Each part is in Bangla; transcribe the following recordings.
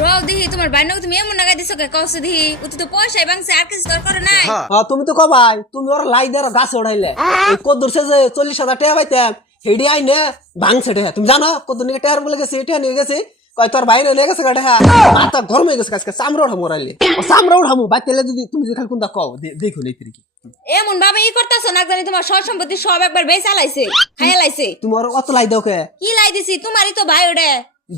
রও দিহি তোমার বাইনকে তুমি এমন লাগাই দিছো কে কষ্ট দিহি ও তো পয়সাই বাংছে আর কিছু দরকার নাই। তুমি তো কবাই তুমি ওর লাই দেয়ার গাছ ওড়াইলে এই কদ্দুরছে যে 40,000 টাকা পাইতাম হেডি আইনে ভাঙছে টাকা তুমি জানো কদ্দুর নিয়ে টায়ার বলে গেছে এটা নিয়ে গেছে কয় তোর বাইরে নিয়ে গেছে টাকা মাথা গরম হয়ে গেছে আজকে চামড়া উঠামো ওরাইলে চামড়া উঠামো বাইতেলে যদি তুমি যে খালি কোনটা কও দেখো নেই কি এমন ভাবে ই করতেছো না জানি তোমার সব সম্পত্তি সব একবার বেচা লাইছে খাইয়া লাইছে। তোমার অত লাই দাও কে কি লাই দিছি তোমারই তো ভাই ওডে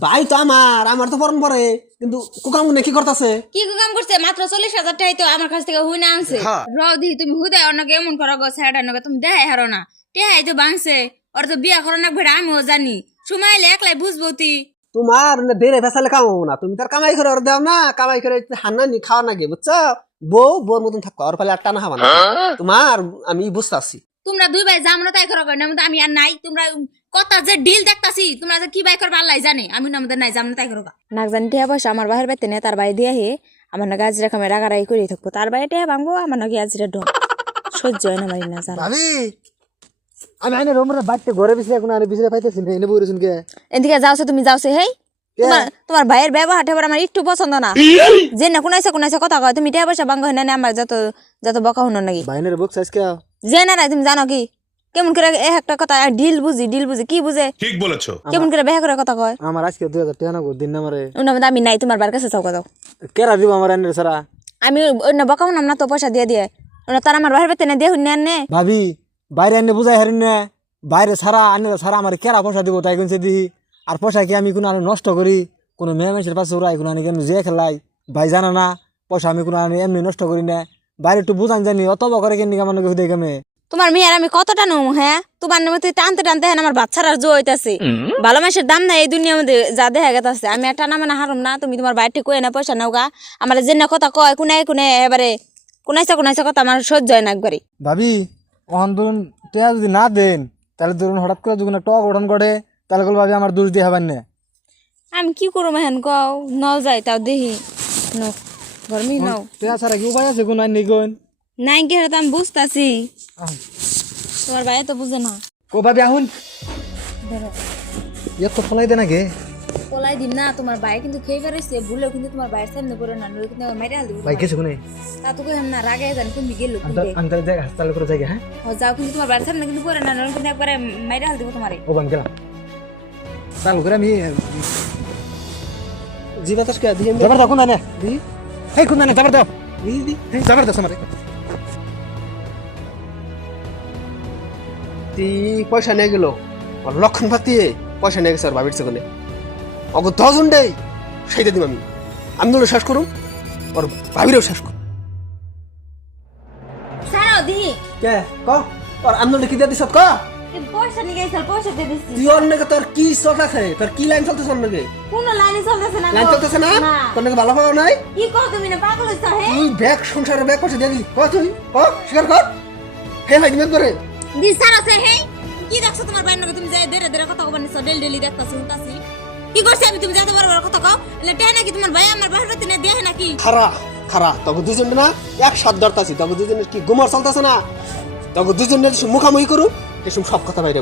ভাই তো আমার তো পরন পরে কিন্তু কুকাম কি করতেছে কি কাম করছে মাত্র 40,000 টাকাই তো আমার কাছ থেকে হুই না আনছে। রও দিহি তুমি হুদায় অন্যকে এমন করো গো স্যার নকে তুমি দেখাই হারো না টেহাই তো বাংছে ওর তো বিয়া করো না ভেড়া আমিও জানি সুমাইলে একলাই বুঝবো তি তোমার দেরে ফেসালে কামাবো না তুমি তার কামাই করে ওর দাও না কামাই করে হান্না নি খাওয়া নাকি বুঝছো বউর মতন থাকো ওর ফলে আটটা না হবা না তোমার আমি বুঝতেছি তোমরা দুই ভাই যাম না তাই করো না আমি আর নাই তোমরা কথা যে ডিল দেখতাছি তোমরা যে কি বাই করবা আল্লাহ জানে আমি না আমাদের নাই যাম না তাই করো নাক জানি টিয়া পয়সা আমার বাহির বাইতে নে তার বাড়ি দিয়ে হে আমার নাকি আজরা কামে রাগারাগি করে থাকবো তার বাড়ি টিয়া ভাঙবো আমার নাকি আজরা ঢোক সহ্য হয় না মারি না জানো ভাবি আমি আইনে রোমরে বাড়তে ঘরে বিছরে এখন আরে বিছরে পাইতেছি না এনে বইরেছুন কে এদিকে যাওছে তুমি যাওছে হেই তোমার ভাইয়ের ব্যবহার টেবার আমার একটু পছন্দ না যে না কোনাইছে কথা কয় তুমি টিয়া পয়সা ভাঙবো না আমার যত যত বকা হনো নাকি বাইনের বক্স আজকে যে না তুমি জানো কি কেমন করে একটা কথা ডিল বুঝি কি বুঝে ঠিক বলেছো কেমন করে বেহা করে কথা কয় আমার আজকে 2000 টাকা না গো দিন না মারে ওনা আমি নাই তোমার বার কাছে চাও কথা কেরা দিব আমার এনে সারা আমি অন্য বকা হলাম না তো পয়সা দিয়ে ওনা তার আমার বাহির বেতে না দিয়ে হুন্নে আনে ভাবি বাইরে এনে বুঝাই হারিন না বাইরে সারা আনে সারা আমার কেরা পয়সা দিব তাই কোনছে দি আর পয়সা কি আমি কোনো নষ্ট করি কোনো মেয়ে মানুষের পাশে উড়াই কোনো কেন যে খেলাই ভাই জানা না পয়সা আমি কোনো এমনি নষ্ট করি না বাইরে একটু বুঝান জানি অত বকরে কেন আমার নাকি হুদে কামে তোমার মেয়ের আমি কতটা নম হ্যাঁ তোমার নামে টানতে হ্যাঁ আমার বাচ্চার আর জো হইতাছে ভালো মানুষের দাম নাই এই দুনিয়ার মধ্যে যা দেখা গেছে আমি একটা নামে না হারম না তুমি তোমার বাইরে কই না পয়সা নাও গা আমার যে না কথা কয় কোনে এবারে কোনাইছে কথা আমার সহ্য হয় না একবারে ভাবি অহন ধরুন টেয়া যদি না দেন তাহলে ধরুন হঠাৎ করে যখন টক গঠন করে তাহলে বল ভাবি আমার দোষ দিয়ে হবেন না আমি কি করবো হেন কও নাও যাই তাও দেখি নো গরমি নাও টেয়া ছাড়া কি উপায় আছে কোন আইন নিগন নাই কি তো আমি বুঝতাছি তোমার ভাই তো বুঝে না ও ভাবি আহুন ধরো ইয়ে তো ফলাই দে নাকি পলাই দিন না তোমার ভাই কিন্তু খেয়ে বেরোইছে ভুলেও কিন্তু তোমার ভাইয়ের সামনে করে না নইলে কিন্তু মেরে হাল দিব ভাই কিছু কোনে তা তো কই না রাগে জানি তুমি গেল আন্দার জায়গা হাসপাতাল করে জায়গা হ্যাঁ যাও কিন্তু তোমার বাড়ির সামনে কিন্তু করে না নইলে কিন্তু একবারে মেরে হাল দিব তোমারে ও বাম গেলাম চালু করে আমি জিবাতাস কে দিয়ে যাবার দাও কোন না দি এই কোন না যাবার দাও দি যাবার দাও আমারে পয়সা নিয়ে গেল লক্ষণ পাতিয়ে পয়সা নিয়ে গেছে আর ভাবির সেখানে অগ 10 দেই সেইটা দিব আমি তো শেষ করুম আর ভাবিরও শেষ করুম ছাড়ো দি কে ক আর আমি কি দিয়ে দিছ ক পয়সা নিয়ে গেছাল পয়সা দিয়ে দিছি তুই অন্যকে তোর কি চলতেছে তোর কি লাইন চলতেছে অন্যকে কোন লাইনে চলতেছে না লাইন চলতেছে না তোর নাকি ভালো পাওয়া নাই কি কও তুমি না পাগল হইছ হে তুই ব্যাগ সংসারের ব্যাগ পয়সা দিয়ে দিলি ক তুই ক স্বীকার কর হে ভাই তুমি করে দি ছাড়াছে হে কি দেখছো তোমার ভাইয়ের নাকি তুমি যাই ধীরে কথা কবার নিছো ডেলি দেখতাছি শুনতাছি কি করছে আমি তুমি যাতে বড় কথা কও এলে তে নাকি তোমার ভাই আমার বাহির বেতে না দিয়ে নাকি খারা তবে দুজন না এক সাত ধরতাছি তবে দুজনের কি গুমর চলতেছে না তবে দুজনের মুখামুখি করু এসব সব কথা বাইরে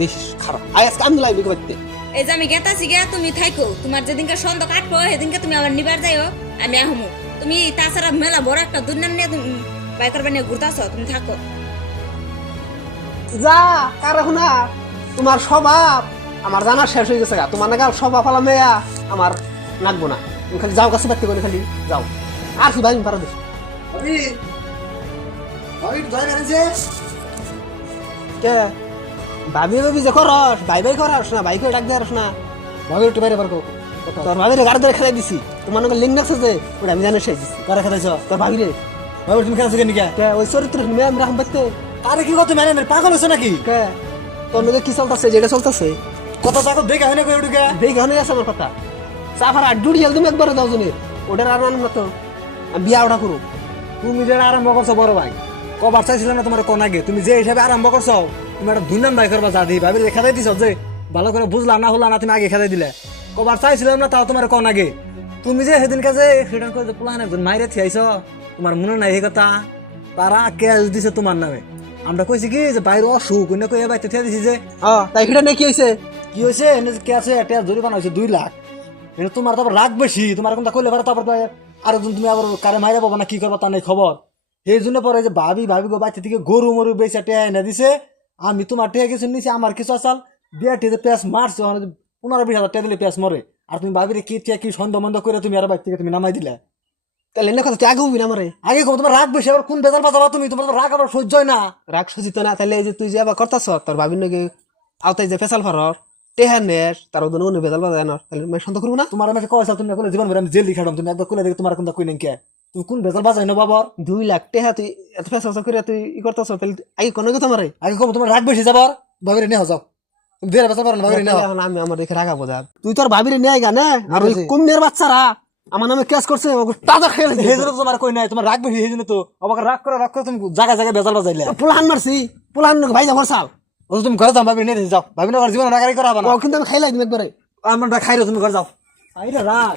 দেশ খারাপ আজকে আমি লাইভে করতে এই যে আমি গেতাছি গে তুমি থাইকো তোমার যেদিনকে সন্ধ্যা কাটবো সেদিনকে তুমি আবার নিবার যাইও আমি আহমু তুমি তাছাড়া মেলা বড় একটা দুনিয়া নিয়ে তুমি বাইকার বানিয়ে ঘুরতাছ তুমি থাকো যা কার না তোমার স্বভাব আমার জানা শেষ হয়ে গেছে তোমার নাগাল স্বভাব ফালা মেয়া আমার নাকবো না তুমি খালি যাও কাছে বাড়তে করে খালি যাও আর কি ভাই পারা দিস কে ভাবি যে করস ভাই করস না ভাই করে ডাক দিয়ে না ভাবি একটু বাইরে পারবো তোর ভাবিরে গাড়ি ধরে খেলাই দিছি তোমার নাকি লিঙ্ক আছে যে ওটা আমি জানো সেই দিছি কারে খেলাইছ তোর ভাবিরে ভাবি তুমি খেলাছো কেন কে ওই চরিত্র মেয়ে আমি রাখম বাড়তে আরে কি কথা মানে পাগল হইছ নাকি কে তোর নাকি কি চলতেছে যেটা চলতেছে কথা চাকো দেখা হয় না কই উড়ুকে দেখে হনে আছে আমার কথা সাফার আড্ডুড়ি হেল তুমি একবার দাও জনের ওটার আর না তো আমি বিয়া ওটা করু তুমি যে আরম্ভ করছো বড় ভাই কবার চাইছিলাম না তোমার কোন আগে তুমি যে হিসাবে আরম্ভ করছো তুমি একটা দুই নাম ভাই করবা যা দি ভাবি খেলাই দিছ যে ভালো করে বুঝলা না হলা না তুমি আগে খেলাই দিলে কবার চাইছিলাম না তাও তোমার কোন আগে তুমি যে সেদিন কাজে রিটার্ন করে প্লান একজন মাইরে থিয়াইছ তোমার মনে নাই এই কথা তারা ক্যাশ দিছে তোমার নামে আমরা কইছি কি যে বাইরে অসুখ অন্য কই বাইতে থিয়া দিছি যে তাই সেটা নাকি হয়েছে কি হয়েছে কে আছে একটা জরিমানা হয়েছে 2 লাখ এটা তোমার তারপর রাগ বেশি, তোমার কোনটা কইলে পারে তারপর আরেকজন তুমি আবার কারে মাইরা পাবো না কি করবা তা নেই খবর। সেই জন্য পরে যে ভাবি গো বাচ্চা থেকে গরু মরু বেচা টেয়া এনে দিছে, আমি তোমার টেয়া কিছু নিছি, আমার কিছু আসাল দিয়ে টেজে পেঁয়াজ মারছে, 15-20 হাজার টাকা দিলে পেঁয়াজ মরে, আর তুমি ভাবিরে কি টেয়া কি সন্দেহ মন্দ করে তুমি আর বাচ্চা থেকে তুমি নামাই দিলে। তাহলে এনে কথা তুই আগে হবি না আমারে, আগে কম তোমার রাগ বেশি, আবার কোন বেজাল বাজাবা তুমি, তোমার তো রাগ আবার সহ্য হয় না। রাগ সুজিত না। তাহলে এই যে তুই যে আবার করতাছ তোর ভাবির নাকি আওতাই যে ফেসাল ফারর টেহার নের তার ওদের অন্য বেজাল বাজায় না, তাহলে আমি সন্দেহ করবো না। তোমার আমি কয়েছে তুমি কইলে জীবন ভরে আমি জেল লিখাড়াম, তুমি একবার কইলে দেখি তোমার কোনটা কই নেন কে, তুমি কোন বেজাল বাজাই না বাবার। 2 লাখ টেহা তুই এত ফেসাল করে তুই ই করতাছ, তাহলে আগে কোনো কথা মারে আগে কম তোমার রাগ বেশি যাবার, ভাবিরে নিয়ে যাও, তুমি দেড় বেজাল পারো না ভাবিরে নিয়ে এখন আমি আমার দেখে রাখা বোঝা। তুই তোর ভাবিরে নিয়ে গানে আর ওই কুমির বাচ্চারা আমার নামে কেস করছে, টাকা খেয়ে সেই জন্য তোমার কই নাই, তোমার রাগ বেশি সেই জন্য তো আমাকে রাগ করে তুমি জায়গায় জায়গায় বেজাল বাজাইলে। পোলাহান মারছি, পোলাহান ভাই যা ভরসাল ও তুমি ঘরে যাও, ভাবি নিয়ে যাও, ভাবি না জীবন রাগারি করা হবে না, কিন্তু আমি খাইলাই দিম একবারে। আমরা খাইরো তুমি ঘরে যাও। আইরা রাগ